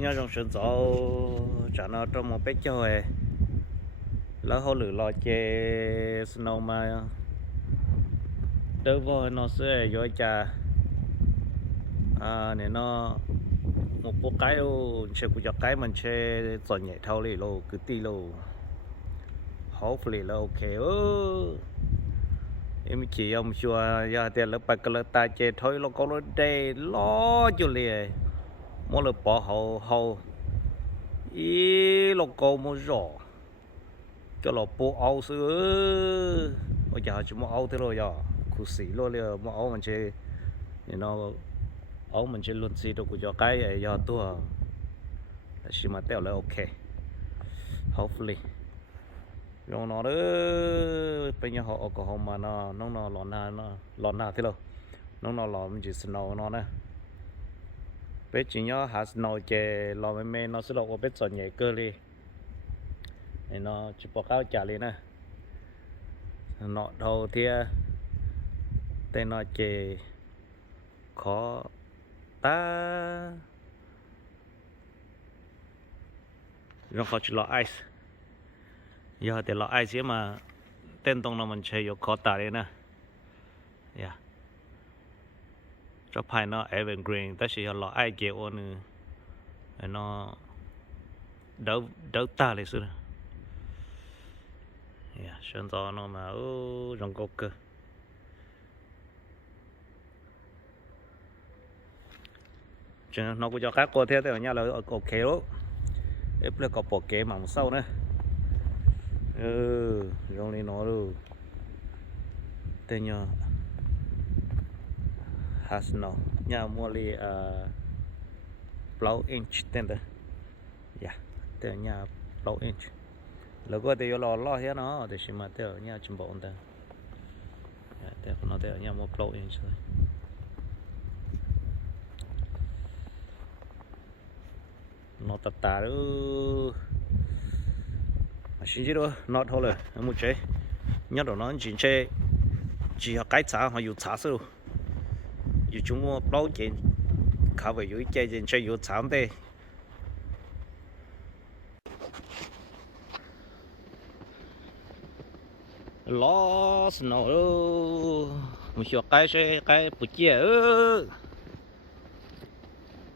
nhà trong sân gió chả nó trong một bếp cho ấy lỡ hậu lử lò chè snow mà đỡ voi nó sẽ vô trà này nó một bộ cái đâu chơi của cho cái mình chơi giòn nhảy thâu lì lô cứ ti lô hopefully là ok em chỉ ông chùa giờ tiền lớp bạc lớp ta chơi thôi nó có nó đây lo cho liền mỗi lần bỏ hậu ý nó có một rõ cho nó bộ áo xưa bây giờ chỉ một áo thế rồi giờ cụ sĩ luôn liền một áo mình chơi thì nó áo mình chơi luôn gì đâu của cho cái này giờ tôi chỉ mà teo là ok hopefully rồi nó đó bây giờ họ có họ mà nó lon na thế đâu nó lon mình chỉ snow nó nè bé chỉ nhớ hạt snow chè lon mê nó sẽ đâu có bé sỏi nhảy cơ đi thì nó chỉ bỏ cao trả liền nè nó đầu thì tên nó chè khó ta rồi họ chỉ lo ice giờ thì lo ice mà tên tông nó mình chơi có khó ta đấy nè yeah cho phải nó evergreen ta chỉ lo ice kia ôn nó đỡ ta đấy xưa yeah sơn to nó mà rong cột cơ chứ nó cũng cho các cô thế thì ở nhà là ok đó ép lên có bộ kế mỏng sâu nữa rong lên nó rồi tên nhờ Hasno nhà mua li blow inch tên đó yeah tên nhà blow inch lỡ có thì lo hết nó thì xem mà theo nhà chim bồn ta theo nó theo nhà mua blow inch thôi nó tạt đó xin chứ đâu nó thôi rồi một chế nhớ đồ nó chỉ học cái xã họ dùng xã số dùng chúng mua blow chuyện khá về dưới chơi trên chơi dùng xã đây lo snow một số cái bự chia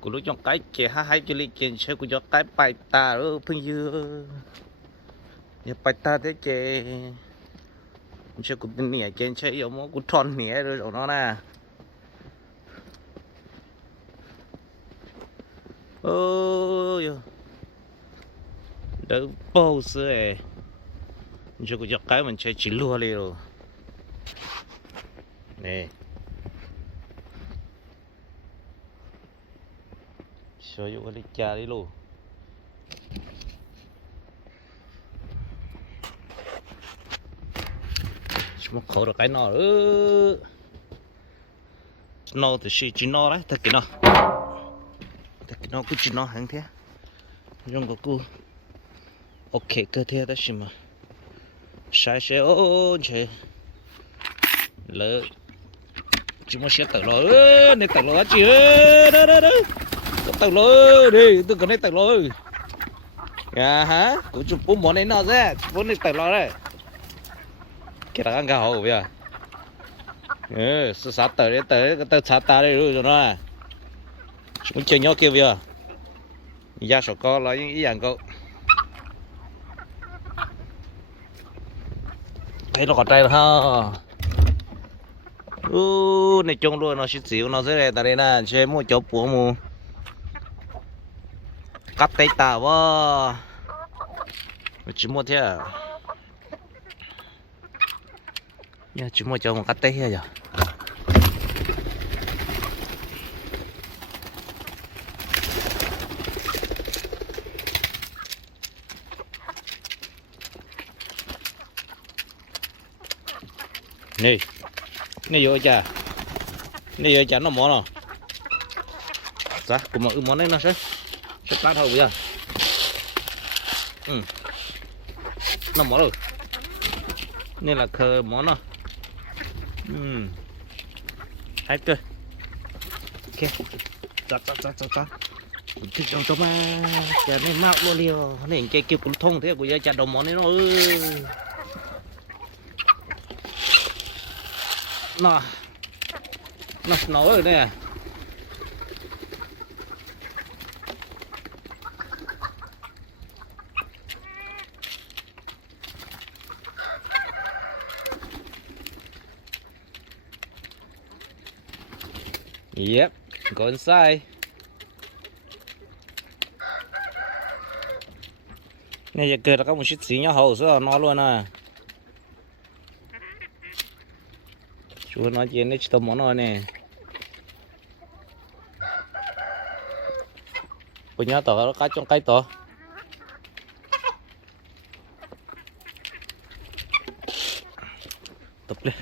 của lúc trong cái chè hai cho lên chè chơi của cho cái bài ta đó phương dư nhà bài ta thế chè chơi của bên này chè chơi ở món của tròn nè rồi nó nè đỡ bao xưa chơi của cho cái mình chơi chỉ lua đi rồi nè sử dụng cái cha đi luôn chúng khẩu được cái nọ nọ thì chỉ nọ đấy thật cái nọ cứ chỉ nọ hàng thế trong cái cu ok cơ thế đó chứ mà sai sẽ chơi lỡ chúng nó sẽ tự lo này tự lo chứ đó tự lo đi tôi còn đây tự lo hả cũng chụp bốn món này nó ra bốn này tự lo đấy cái là ăn cá hậu bây giờ sát tới sát ta đây rồi nó chúng chơi nhau kia bây giờ ra sổ co là những ý dạng cậu thấy nó còn trai ha này trông luôn nó xíu nó dưới đây tại đây nè chơi mua chó búa mua cắt tay tao quá chỉ mua thế à nha chỉ mua cho một cắt tay hết rồi này vô chả nó món nào dạ cũng mà món này nó sẽ tát hậu bây giờ nó món rồi nên là khờ món nào hay cơ ok chặt thích trong cho mà chả nên mạo luôn liều nên cái kêu cũng thông thế của gia chả đồng món này nó nó nổi rồi nè. Yep, go inside. Này giờ cười là có một chút xíu nhỏ hậu sữa nó luôn à. Chú nói chuyện đấy tao món rồi nè. Bây giờ tao cá trong cái tao. Tập lên.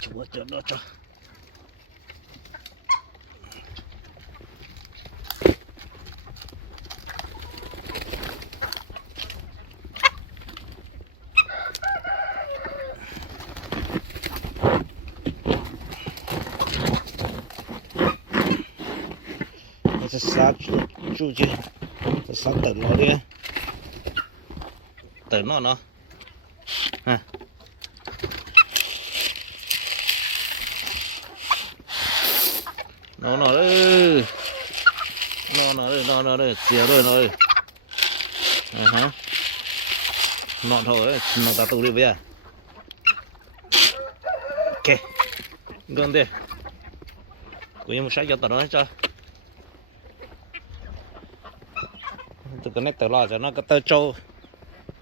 Chúa cho nó cho. Nó sát chú chứ, nó sát tận nó đi, tận nó, ha. Nó đây, nó đây, xìa rồi nó đây, hả? Nó thôi, nó ta tụ đi bây giờ, ok, gần đây, cũng như một sáng cho tao nói cho. Tôi cái này tự lo cho nó cái tơ trâu,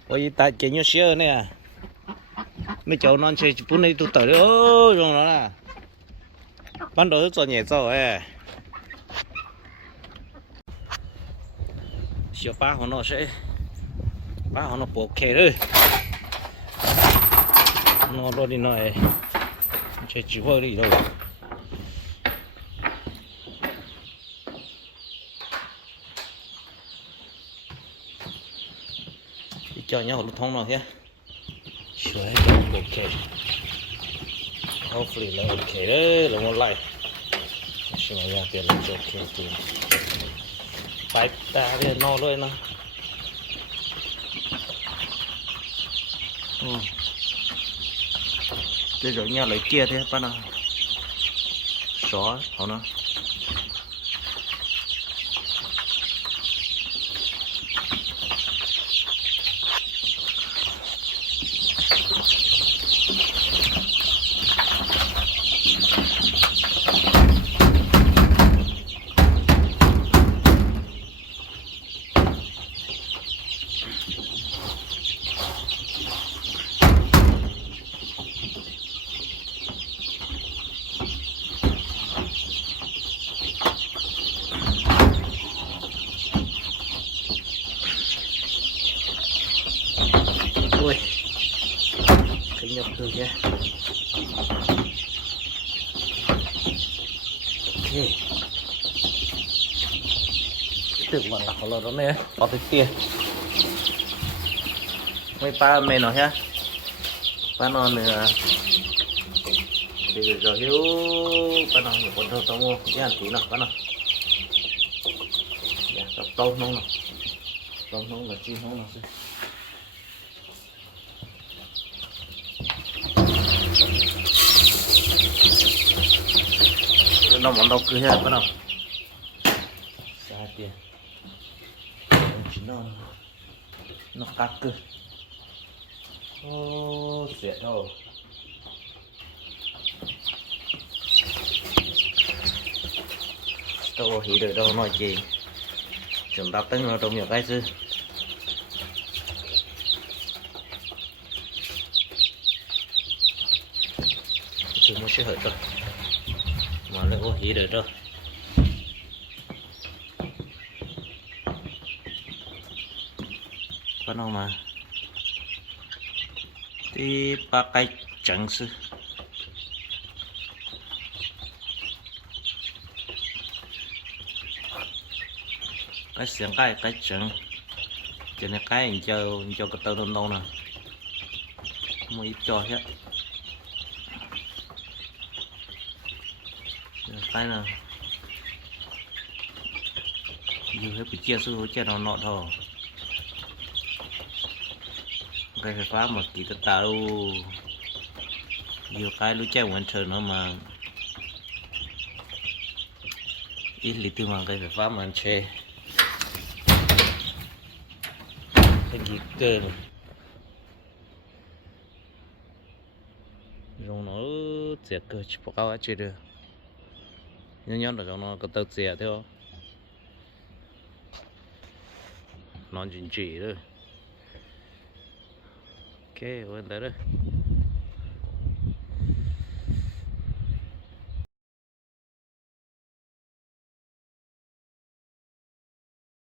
ôi ta chỉ như xưa nè, mấy cháu non chơi bún này tụt tới đấy, ôi rồi nó nè, ban đầu cho nhẹ cho ấy, siêu ba họ nó sẽ, ba họ nó bổ kề rồi, nó rồi đi nói, chơi chịu hơi đi đâu. Cho nhau lúc thông nào thế, sure ok, hopefully là ok đấy, là một lại, xem mà tiền là ok tiền, phải ta đi no rồi nó, cái rồi nhau lấy kia thế, bắt nào, xóa, họ nó. Ui, cái nhập từ kia, ok, tự mà đặt vào đó này, có cái tiền, mấy ba mày nói ha, ba nói nữa, thì rồi hiếu, ba nói nhiều con thâu tao mua, cái hàng tí nào, ba nói, dạ, tập tôm nông nào, tôm nông là chi nông nào chứ. Nó món đâu cứ hết bắt đầu xa tiền chỉ nó cắt cơ ô xịt đâu đâu hiểu được đâu nói gì chúng ta tính ở trong nhiều cái chứ chúng nó sẽ hurt rồi mà nó có hiểu được đâu bắt đầu mà thì ba cái chẳng sư cái xiềng cái chẳng cho nên cái cho cái tơ đông đông nè mua ít cho hết cái nào dù hết bị chia số chia nó nọ thôi cái phải phá một kỳ tất tạo nhiều cái lũ chơi hoàn trời nó mà ít lý tư mà cái phải phá mà chơi cái gì cơ rồi nó chẹt cơ chỉ bỏ cao chơi được nhớ là nó có tao chẹt theo nó chỉ rồi ok quên tới đây